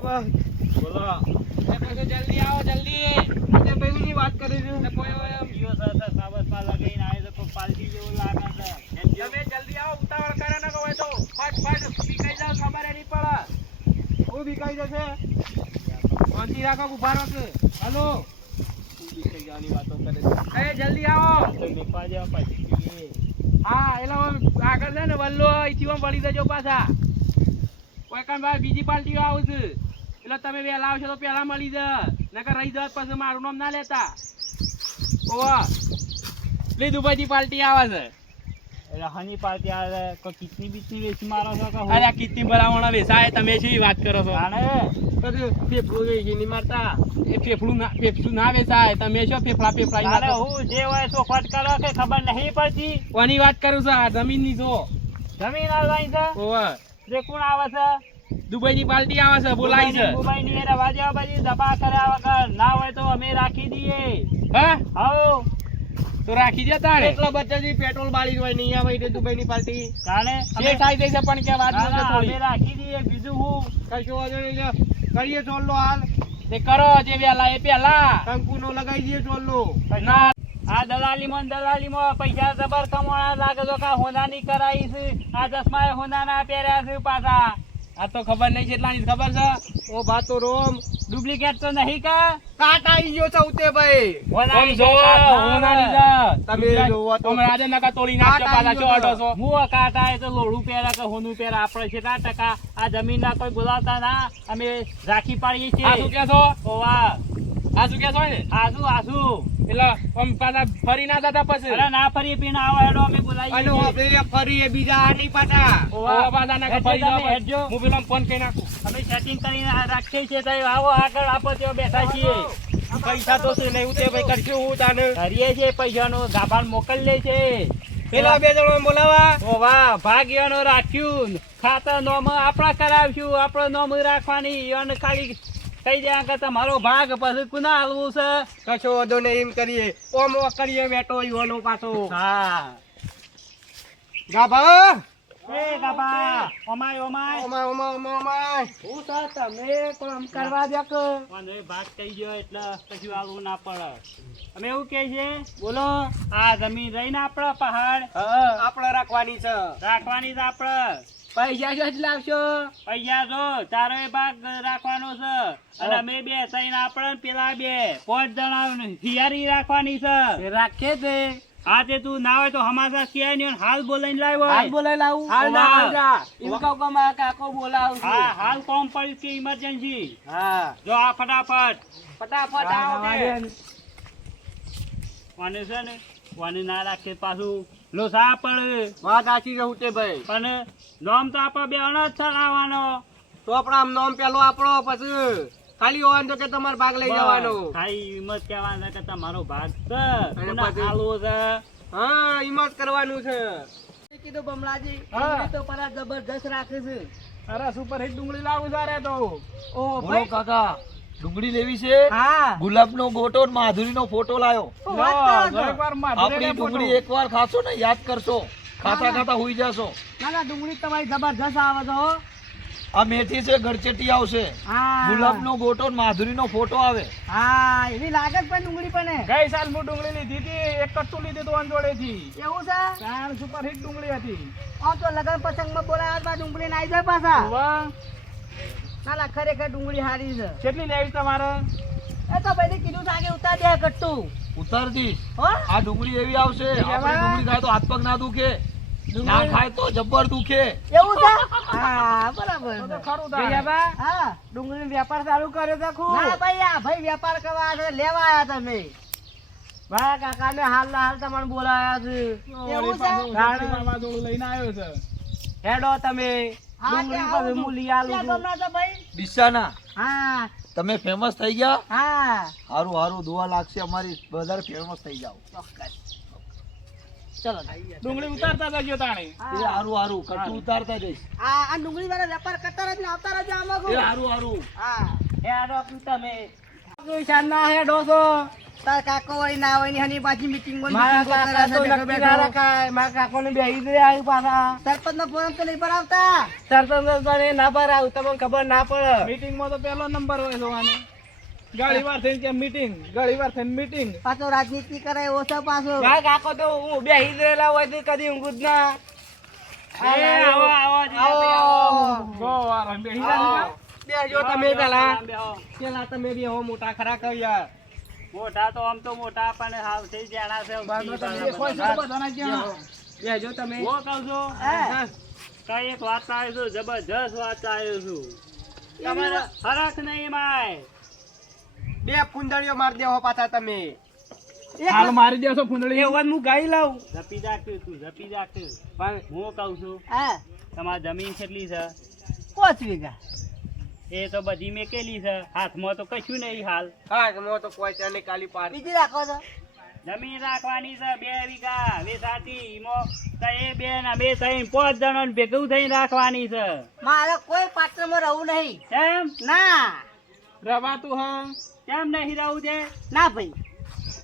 બોલો જલ્દી આવો જલ્દી બેબીની વાત કરી છું કોઈ જીઓ સર સાબસમાં લગાઈને આવે તો કોઈ પાલટી જેવું લાગે છે તમે જલ્દી આવો ઉતાવળ કરે ન હોય તો ફટ બીકાઈ જાવ ખબર નહીં પડે હું બીકાઈ જશે શાંતિ રાખો ઉભા રહો કે હાલો બીકાઈ જવાની વાતો કરે એ જલ્દી આવો નીકળવા જાવ પછી હા એટલે આગળ છે ને વલ્લો અહીંથી વળી દેજો પાછા કોઈ કામ ભાઈ બીજી પાર્ટીઓ આવશે એટલે તમે વહેલા આવશો તો પહેલા મળી જાય નકર રહી જાત પછી મારું નામ ના લેતા ઓવા લી દુબઈની પાર્ટી આવે છે એટલે હની પાર્ટી આવે કોઈ કિતની બીતની વેચી મારો છો કે અરે કિતની ભલામણ વેચાય તમે શી વાત કરો છો આને ફેફડું વેચી નહીં મારતા એ ફેફડું ના વેચાય તમે શું ફેફડા અરે હું જે હોય તો ખોટ કરો કે ખબર નહીં પડતી કોની વાત કરું છું આ જમીનની જો જમીન આવવાની છે ઓવા જે કોણ આવે છે દુબઈની પાર્ટી આવે છે બોલાવી છે દુબઈની એ રવા જેવા બધી દબા કર્યા વગર ના હોય તો અમે રાખી દઈએ હા હાઉ તો રાખી દે તાણે એટલા બચ્ચાજી પેટ્રોલ બાળી હોય નહીં આવે એટલે દુબઈની પાર્ટી તાણે એ થાય છે પણ કે વાત ન થોડી અમે રાખી દઈએ બીજું હું કશો વાંધો નહીં કરીએ ચોલ્લો હાલ તે કરો જે વેલા એ પેલા કંકુનો લગાવી દઈએ ચોલ્લો ના આ દલાલીમાં પૈસા જબર કમાણા લાગે તો કા હોનાની કરાઈ છે આ ચશ્મા હોનાના પહેર્યા છે પાછા આ તો ખબર નહીં કેટલાની ખબર છે ઓ ભાતો રોમ ડુપ્લિકેટ તો નહીં કા કાટ આવી ગયો છે ઉતે ભાઈ હોનાની હોનાની તમે જોવો તો તમે આજે નકા તોડી નાખજો પાછા છો અડો છો હું કાટ આવે તો લોડું પહેરા કે હોનું પહેરા આપણે કેટલા ટકા આ જમીનના કોઈ બોલાવતા ના અમે રાખી પાડીએ છીએ આ શું કહો છો ઓ વાહ આ શું કહો છો ને આસુ એટલે આમ પાછા ફરી ના જતા પછી અરે ના ફરી પીને આવો હેડો અમે બોલાવીએ અનો આપણે ફરી બીજા આની પાટા ઓવા પાછા ના ફરી જાવ હું પેલા ફોન કરી નાખું અમે સેટિંગ કરીને રાખીએ છીએ તો આવો આગળ આપો તો બેઠા છીએ પૈસા તો છે નહીં ઉતે ભાઈ કરશું હું તાને કરીએ છીએ પૈસાનો ગાભાન મોકલે છે પેલા બે જણો બોલાવા ઓ વાહ ભાગ્યનો રાખ્યું ખાતર નોમ આપણા કરાવશું આપણો નોમ રાખવાની અને ખાલી કઈ જાય કે તમારો ભાગ પછી કુના હાલવું છે કશો વધો ને એમ કરીએ ઓમ કરીએ બેટો ઈવાનો પાછો હા ગાભા એ ગાભા ઓમાય હું તો તમે કોમ કરવા દે કે મને ભાગ થઈ ગયો એટલે પછી હાલવું ના પડે અમે એવું કહે છે બોલો આ જમીન રહીને આપણા પહાડ આપણે રાખવાની છે આપણે પૈસા જ લાવશો પૈસા જો તારો ભાગ રાખવાનો છે અને અમે બે થઈને આપણે પેલા બે 5 જણા તૈયારી રાખવાની છે રાખે છે હા તે તું ના હોય તો હમાસા કે નહીં હાલ બોલાઈને લાવું હાલ ના જા એમ કહો કે મારા કાકો બોલાવ હા હાલ કોમ પડી કે ઇમરજન્સી હા જો આ ફટાફટ આવો કે કોને છે ને કોને ના રાખે પાછું લો સા પડે વાત આચી રહું તે ભાઈ પણ નામ તો આપો બે અણ જ ચડાવવાનો તો આપણા નામ પેલો આપણો પછી ખાલી હોય તો કે તમારો ભાગ લઈ જવાનો ખાલી હિંમત કહેવાના કે તમારો ભાગ છે અને હાલવો છે હા હિંમત કરવાનું છે કીધું બમલાજી તો પરા જબરદસ્ત રાખે છે અરે સુપર હિટ ડુંગળી લાવું છે રે તો ઓ ભાઈ કાકા ડુંગળી લેવી છે હા ગુલાબનો ગોટો ને માધુરીનો ફોટો લાયો આપણી ડુંગળી એકવાર ખાશો ને યાદ કરશો ખાતા હોઈ જશો ના ડુંગળી તમારી જબરદસ્ત આવે છે હો આ મેથી છે ગળચેટી આવશે ગુલાબનો ગોટો ને માધુરીનો ફોટો આવે હા એવી લાગે પણ ડુંગળી પણ ગઈ સાલ હું ડુંગળી લીધી હતી એક કટ્ટું લીધી તો અંજોડેથી એવું છે કારણ સુપર હિટ ડુંગળી હતી આ તો લગન પ્રસંગમાં બોલાવ્યા ડુંગળી નાઈ જાય પાછા વાહ ના ખરેખર ડુંગળી હારી છે કેટલી લેવી તમારે એ તો ભાઈ કીધું આગે ઉતાર દે કટ્ટું ઉતાર દી આ ડુંગળી એવી આવશે આપણી ડુંગળી ખાય તો હાથ પગ ના દુખે ના ખાય તો જબ્બર દુખે એવું છે હા બરાબર તો ખરું દા હા ડુંગળી વેપાર ચાલુ કર્યો તો ખુ ના ભાઈ આ ભાઈ વેપાર કરવા લેવા આયા તમે વાહ કાકા ને હાલ તમને બોલાયા છે એવું છે ગાડી મામા જોડું લઈને આવ્યો છે હેડો તમે ડુંગળી પર મૂલી આલુ ડીસાના હા તમે ફેમસ થઈ ગયા હા હારું દુઆ લાગશે અમારી વધારે ફેમસ થઈ જાવ ચોક્કસ ચલો ડુંગળી ઉતારતા જજો તાણે એ હારું કટુ ઉતારતા જઈશ આ ડુંગળી વાળા વેપાર કરતા રહેજો આવતા રહેજો આમાં એ હારું હા હેડો તમે શાના હેડો છો તાર કાકો વળી ના હોય ની હની પાછી મીટિંગ મારા કાકા તો નક્કી ના રખાય મારા કાકોને બેહી દે આવી પાછા સરપંચ નો ફોરમ તો નહીં ભરાવતા સરપંચ ના ભરાવ તમને ખબર ના પડે મીટિંગ માં તો પહેલો નંબર હોય જોવાનો ગાડી વાર થઈને કે મીટિંગ ગાડી વાર થઈને મીટિંગ પાછો રાજનીતિ કરે ઓછો પાછો મારા કાકો તો હું બેહી દેલા હોય તો કદી ઊંઘું જ ના બેહજો તમે પેલા તમે બી હો મોટા ખરા કહો યાર મોટા તો આમ તો મોટા પણ હાવ થઈ જાણા છે બેહજો તમે હું કહું છું કઈ એક વાત આવ્યો છું જબરજસ્ત વાત આવ્યો છું તમારે ફરક નહીં માય બે ફૂંદડીઓ મારી દેવો પાછા તમે હાલ મારી દેશો ફૂંદડી એવું હું ગાઈ લાવ ઝપી જાતું તું ઝપી જાતું પણ હું કહું છું હા તમારી જમીન કેટલી છે 5 વીઘા એ તો બધી મેકેલી છે હાથમાં તો કશું નહીં હાલ હા મો તો કોઈ ચાને કાલી પાર બીજી રાખો છો જમીન રાખવાની છે 2 વીઘા વેસાતી ઈમો તો એ બે ના બે ત્રણ 5 જણો ભેગું થઈને રાખવાની છે મારે કોઈ પાત્રમાં રહું નહીં એમ ના રવાતું હા કેમ નહીં રહું છે ના ભાઈ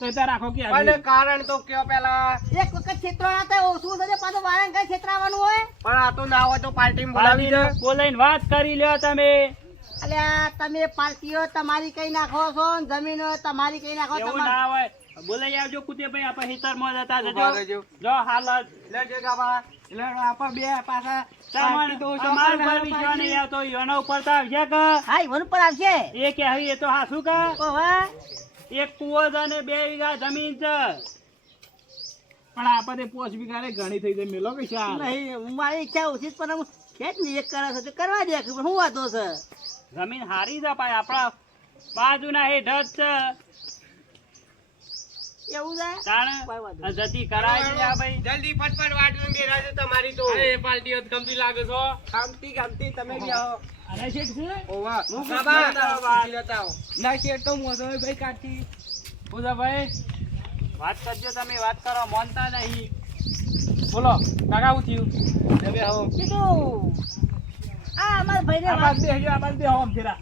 તો તાર રાખો કે અને કારણ તો કયો પેલા એક વખત છેતરા હતા ઓછું થશે પાછું વારંવાર કઈ છેતરાવાનું હોય પણ આ તો ના હોય તો પાર્ટી બોલાવી દે બોલાઈને વાત કરી લ્યો તમે અલ્યા તમે પાર્ટીઓ તમારી કઈ નાખો છો ને જમીનો તમારી કઈ નાખો એવું ના હોય બોલાઈ આવજો કુતે ભાઈ આપણે હિતરમાં જતા ઉભા જજો રહેજો. જો હાલ લેજે ગાબા એટલે આપા બે પાછા તમારે તો અમાર ઉપર વિશ્વાસ નહીં આવતો એના ઉપર તો આવશે કે હા ઈવન પર આવશે એ કે હવે એ તો હાસું કે ઓહો એક કુવો છે અને 2 વીઘા જમીન છે પણ આપણે 5 વીઘા રે ઘણી થઈ જાય મેલો કે ચાલ નહીં મારી ઈચ્છા ઓછી જ પણ હું ખેત ને એક કરે છે તો કરવા દે કે શું વાતો છે જમીન હારી છે ભાઈ આપણા બાજુના હેઠ જ છે એવું છે તાણ કોઈ વાંધો આ જતી કરાય છે આ ભાઈ જલ્દી ફટફટ વાટ લઈને બેરાજો તમારી તો એ પાર્ટી હોત ગમતી લાગે છો ગમતી તમે બી આવો અને શેઠ છે ઓવા હું ગાબા ગાબા. લેતા આવો ના શેઠ તો મોસો ભાઈ કાઠી બોલા ભાઈ વાત કરજો તમે વાત કરો માનતા નહીં બોલો કાકા હું થયું તમે આવો કીધું આ અમારા ભાઈને આ વાત બાદ બેહજો આ બાદ બેહો આમ ફેરા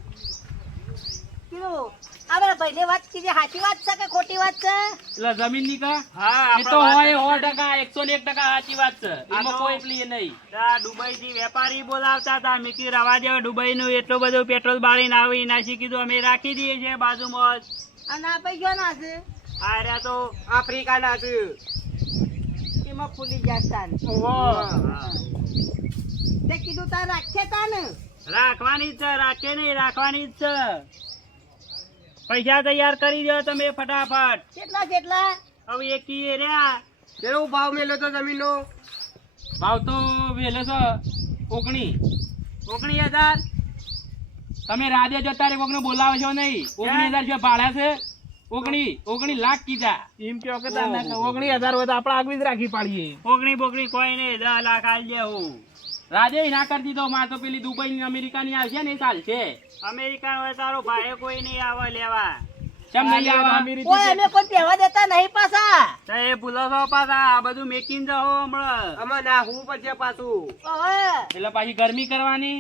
કીધું અમારા ભાઈને વાત કીધી સાચી વાત છે કે ખોટી વાત છે એટલે જમીન ની કા હા એ તો હોય 100% સાચી વાત છે એમાં કોઈ પ્લી નહીં દુબઈ થી વેપારી બોલાવતા હતા મેં કીધું રવા દેવા દુબઈ નું એટલું બધું પેટ્રોલ બાળીને આવી નાસી કીધું અમે રાખી દઈએ છીએ બાજુમાં જ અને આ પૈસા ના છે આ રહ્યા તો આફ્રિકા ના છે એમાં ફૂલી ગયા તે કીધું તાર રાખે તા ને રાખવાની જ છે રાખે નહીં રાખવાની જ છે પૈસા તૈયાર કરી દો તમે ફટાફટ કેટલા કેટલા હવે એક કી રહ્યા કેવો ભાવ મેલ્યો તો જમીન નો ભાવ તો વેલે છે 19,000 તમે રાધે જતા રે કોકને બોલાવો છો નહીં 19,000 ભાડા છે 19 લાખ કીધા એમ કયો કે 19,000 હોય તો આપણે આગવી જ રાખી પાડીએ ઓગણી બોગણી કોઈ નહીં 10 લાખ આલી દેવું રાજે ના કરી દીધો માર તો પેલી દુબઈ ની અમેરિકા ની આવશે ને એ ચાલશે અમેરિકન હોય તારો ભાઈ કોઈ નહીં આવે લેવા કેમ નહીં આવે કોઈ અમે કોઈ પહેવા દેતા નહીં પાછા તો એ ભૂલો છો પાછા આ બધું મેકીને જાઓ હમણાં અમે ના હું પછી પાછું ઓહે એટલે પાછી ગરમી કરવાની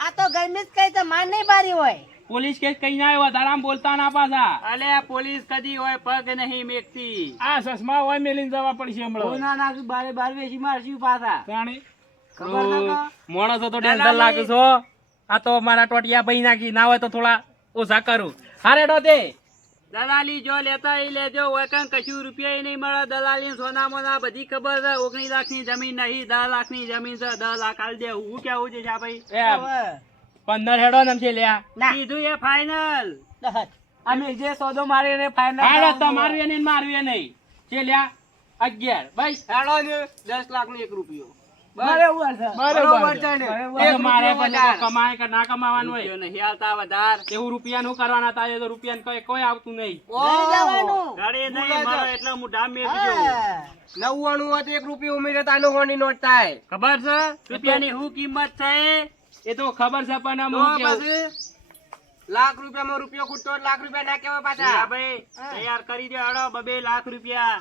આ તો ગરમી જ કઈ તો માન નહીં બારી હોય પોલીસ કેસ કઈ ના આવ્યો વધારામાં બોલતા ના પાછા અલે પોલીસ કદી હોય પગ નહીં મેકતી આ સસમા હોય મેલીને જવા પડશે હમણાં ના નાખું બારે વેચી મારશું પાછા જાણે ખબર ના કહો? માણસો તો દલાલી. ટેન્શન લાગે છો આ તો મારા ટોટિયા ભાઈ નાખી ના હોય તો થોડા ઓછા કરું હારે ડોતે દલાલી જો લેતા ઈ લેજો હોય કઈ કશું રૂપિયા નહીં મળે દલાલી સોના મોના બધી ખબર છે 19 લાખ ની જમીન નહીં 10 લાખ ની જમીન છે 10 લાખ આલ દે હું કેવું છે ભાઈ એ 15 હેડો નમ છે લ્યા ના કીધું એ ફાઈનલ દહત. અમે જે સોદો મારી ને ફાઈનલ હાડો તમારું નહીં મારવી નહીં છે લ્યા 11 બસ હેડો ને 10 લાખ નો 1 રૂપિયો બરોબર છે બરોબર છે ને એક મારે રૂપિયો પછી વધારે. કમાય કે ના કમાવાનું હોય નહીં હાલતા વધાર એવું રૂપિયા નું કરવાના થાય તો રૂપિયા કોઈ કોઈ આવતું નહીં લઈ જવાનું ગાડી નહીં મળે એટલે હું ડામ મેકજો હા. 99 હોય તો 1 રૂપિયો ઉમેરે તાનો હોની નોટ થાય ખબર છે રૂપિયાની શું કિંમત છે એ તો ખબર છે પણ તો હું કેવું પછી લાખ રૂપિયામાં રૂપિયો ખૂટતો હોય, લાખ રૂપિયા ના કહેવાય હા પાછા ભાઈ તૈયાર કરી દો હડો 2 લાખ રૂપિયા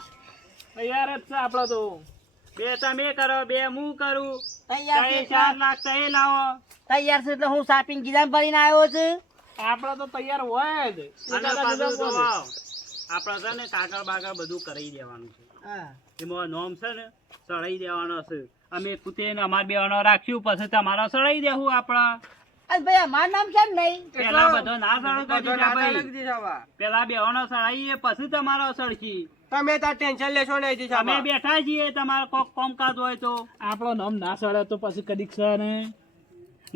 તૈયાર જ છે આપડે તો 2 તમે કરો 2 હું કરું તૈયાર છે 4 લાખ તો એ લાવો તૈયાર છે એટલે હું શોપિંગ ગીધામ ભરીને આવ્યો છું આપડે તો તૈયાર હોય જ અને પાછું જોવો, આપણે છે ને કાગળ બાગળ બધું કરી દેવાનું છે. હા એમાં નોમ છે ને સળાઈ દેવાનો છે. અમે કુતે અમાર બેવાનો રાખ્યું પછી તમારો સળાઈ દેવું આપણા. અરે ભાઈ અમારું નામ કેમ નહીં? પેલા બધો ના સળો ભાઈ. પેલા બેવાનો સળાઈએ પછી તમારો સળશી. તમે તાર ટેન્શન લેશો નહીં. અમે બેઠા છીએ તમારો કોક કામકાજ હોય તો. આપણો નામ ના સળે તો પછી કદીક સર ને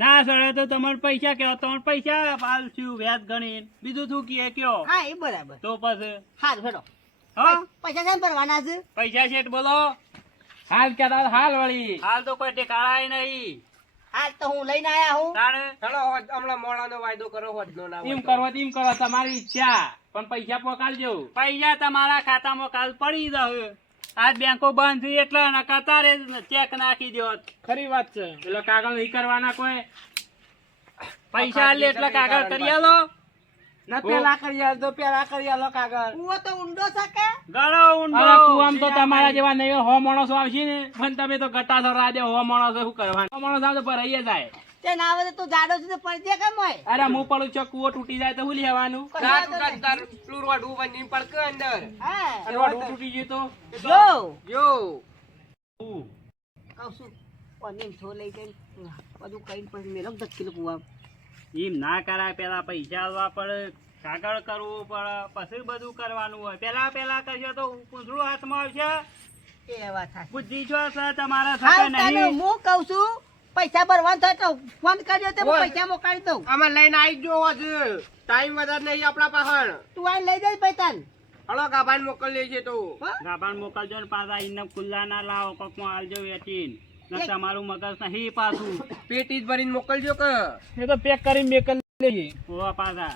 ના સળે તો તમારે પૈસા કેવો, તમારે પૈસા પાલશું વ્યાજ ગણી. બીજું શું કીએ કયો? હા એ બરાબર. તો પછી હાલ ફેરો હા પૈસા કેમ ભરવાના છે? પૈસા શેઠ બોલો. હાલ કેતા હાલ વળી હાલ તો કોઈ ટેકાળાય નહીં. હાલ તો હું લઈને આયા હું. તાણે હમણાં મોડાનો વાયદો કરો એમ કરો તમારી ઈચ્છા પણ પૈસા પકાડજો. પૈસા તમારા ખાતામાં કાલ પડી જશે. આજ બેંકો બંધ છે એટલે નકર તારે ચેક નાખી દો. ખરી વાત છે. પેલો કાગળ નહીં કરવાના કોઈ પૈસા લે એટલે કાગળ કરી આલો. ના પેલા કરી આલો પેલા કરી આલો કાગળ. કૂવો તો ઊંડો છે કે? ગળો ઊંડો. હવે કુવામ તો તમારા જેવા નહીં હો માણસો આવશે ને પણ તમે તો ગટા સરા દે હો માણસો શું કરવાનું? હો માણસ આવે તો ભરાઈ જાય. તે ના આવે તો તું જાડો છે તો પડી દે કેમ હોય? અરે હું પડું છું કુવો તૂટી જાય તો શું લેવાનું? હા અને વાડું તૂટી ગયું તો જો કહું છું પનીર છો લઈ જઈને બધું કઈ પછી મેલો 10 કિલો કૂવા. એમ ના કરાય. પેલા પૈસા આલવા પડે, કાગળ કરવું પડે, પછી બધું કરવાનું હોય. પેલા કરશો તો પૂંછડું હાથમાં આવશે. એ વાત સાચી. બુદ્ધિ છો સર તમારા હાલ સાથે તને નહીં. હું કહું છું પૈસા ભરવાનું થાય તો ફોન કરજો તો હું પૈસા મોકલી દઉં. આમાં લઈને આવી ગયો ટાઈમ વધારે નહીં આપણા પાસે. તું આઈને લઈ જાય પૈસા. હલો ગાભાને મોકલીએ છે તો ગાભાન મોકલજો ને પાછા ઇન્ને ખુલ્લા ના લાવો, કોકમાં આલજો વેચીન. ને તમારું મગજ નહીં પાછું. પેટી જ ભરીને મોકલજો કે એ તો પેક કરીને મેકલ લેજે. ઓવા પાછા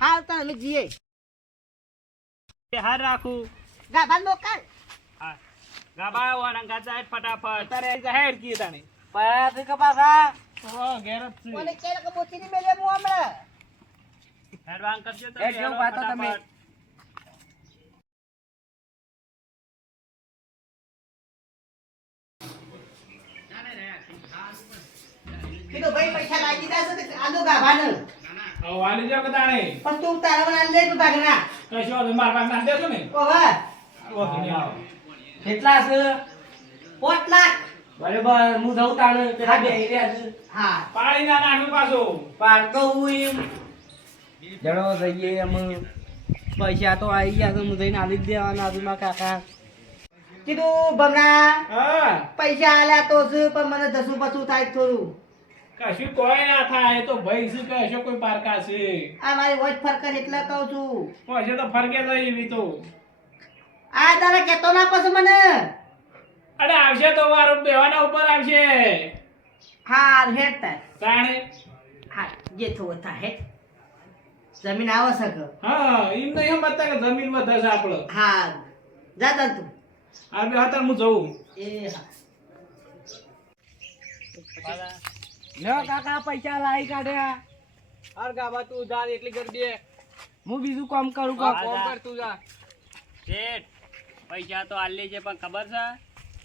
હાલ તો અમે જઈએ. હાર રાખું. ગાભાન મોકલ. હા ગાભા આવો ને ગાજા ફટાફટ. તારે જાહેર કી તાણે પાછી કપાસા હો ગેરત છે. મને કેર કે બોચીની મેલે હું હમણાં. એડવાન્સ કરજો તમે. એ જેવું વાત તમે. ફટાફટ. કીધું ભાઈ પૈસા લાગી દીધા છે તો આલો ગાભાને. હવે વાલી જો કે તાણે પણ તું તારા મને લઈ તું ભાગના. કશો વાંધો માર પાસે નાખ દેજો ને. ઓવા કેટલા છે? 5 લાખ. બરાબર હું જઉં તાણે પેલા બે રહ્યા છે. હા પાડી ના નાખું પાછો પાડતો હું એમ જણો જઈએ એમ પૈસા તો આવી ગયા તો હું જઈને આલી જ દેવાના આજુમાં કાકા. કીધું ભમરા હા પૈસા આલ્યા તો છે પણ મને ધસું પછું થાય થોડું. કશું કોઈ ના થાય એ તો ભાઈ શું કહેશો કોઈ પારકા છે આ મારી વોચ ફરકર એટલે કહું છું. પછી તો ફરકે જાય એવી તો આ તારા કેતો ના પછી મને. અરે આવશે તો વારો બેવાના ઉપર આવશે હા હેડ તાર. તાણે હા જે થોડું થાય હેડ. જમીન આવશ્યક. હા એમ નહીં સમજતા કે જમીન વધે છે આપણો. હા જા તાર તું. આ બે હતા હું જઉં. એ હા લ્યો કાકા પૈસા લાવી કાઢ્યા. અર ગાબા તું જા એટલી કરી દે હું બીજું કામ કરું હા, કામ જા. કર તું જા. શેઠ પૈસા તો આલી છે પણ ખબર છે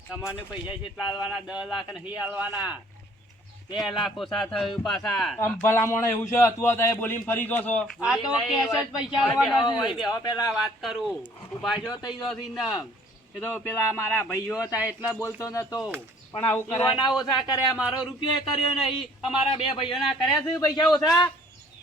તમને પૈસા કેટલા આલવાના? 10 લાખ નહીં આલવાના. 2 લાખ ઓછા થયું પાછા. આમ ભલામણ એવું છે તું અત્યારે બોલીને ફરી ગયો છો. આ તો કેશ જ પૈસા આલવાના છે. બેહો પેલા વાત કરું. ઉભા જો થઈ ગયો છે ને. એ તો પેલા મારા ભાઈઓ હતા એટલે બોલતો નતો. પણ આવું કરે યુવાના ઓછા કર્યા, મારો રૂપિયો કર્યો નહીં. અમારા 2 ભાઈઓના કર્યા છે પૈસા ઓછા.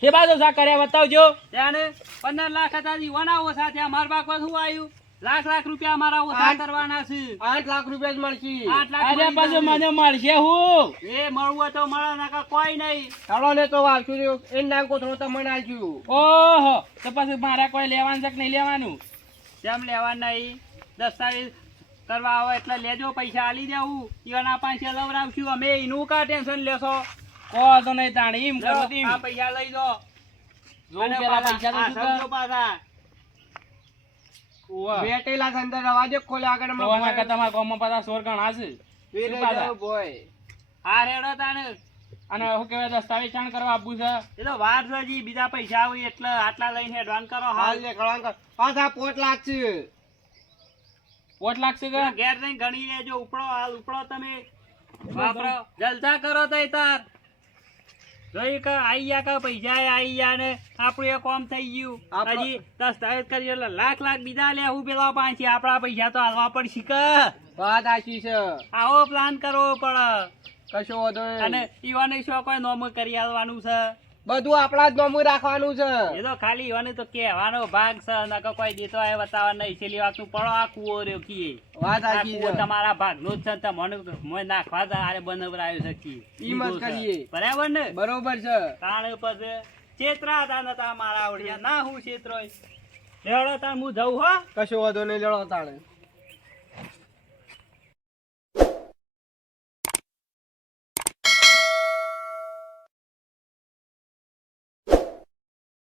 કે બાદ ઓછા કર્યા બતાવજો. ત્યાં 15 લાખ હતા યુવાના ઓછા થયા. મારા બાપા શું આવ્યું? લાખ રૂપિયા અમારા ઓછા કરવાના છે. 8 લાખ રૂપિયા જ મળશે. 8 લાખ અરે મળી પાછું જાય. મને મળશે હું એ મળવું હોય તો મળે, નકર કોઈ નહીં. ચાલો ને તો વાલશું એ નામ કોથળો તો મને આલશું. ઓહો તો પછી મારે કોઈ લેવાનું છે કે નહીં લેવાનું? કેમ લેવા નહીં? દસ્તાવેજ કરવા આવે એટલે લેજો, પૈસા આલી દેવું. ઈવાના પાસે લવરાવશું અમે. એનું કા ટેન્શન લેશો? કો તો નહીં તાણી એમ કરો તેમ. આ પૈસા લઈ દો. જોઉં અને પેલા પાછા પૈસા તો શું આ સમજો પાછા. ઓવા. બેટેલા છે અંદર રવાજે ખોલે આગળ હમણાં ઓવાના કે તમારા ગામમાં પાછા સોર ગણા છે. શું પાછા? હા રેડો તાને. અને શું કહેવાય દસ્તાવેજ ચાણ કરવા આપવું છે? એ તો વાર છે જી. બીજા પૈસા આવે એટલે આટલા લઈને એડવાન્સ કરો. હાલ પાછા 5 લાખ છે. 5 લાખ છે કે? ઘેર જઈને ગણી લેજો. ઉપડો હાલ ઉપડો તમે. વાપરો જલસા કરો તઈ તાર. જોઈ કે આઈ ગયા કે પૈસા આઈ ગયા ને આપણું એ કામ થઈ ગયું. આપણો- હજી દસ્તાવેજ કરી એટલે લાખ બીજા લે હું પેલા પાંચી આપણા પૈસા તો હાલવા પડશે કે વાત સાચી છે. આવો પ્લાન કરવો પડે. કશો વાંધો નહીં. અને ઈવાને શું કોઈ નોમ કરી આલવાનું છે? બધું આપણા જ નોમું રાખવાનું છે. એ તો ખાલી ઈવાને તો કહેવાનો ભાગ છે, નકર કોઈ દેતો હોય બતાવવા નહીં. છેલ્લી વાતનું પડો આ કુવો રહ્યો કીએ. વાત આ સાચી કુવો છે. તમારા ભાગનું જ છે, તમને મોય નાખવા જ આરે બનાવરાયું છે કીએ. ઈ મત કરીએ. બરાબર ને? બરોબર છે. તાણે પછી ચેતરા હતા નતા મારા આવડ્યા ના હું ચેતરો લેવડો તાર હું જઉં હો. કશો વાંધો નહીં, લેડો તાણે.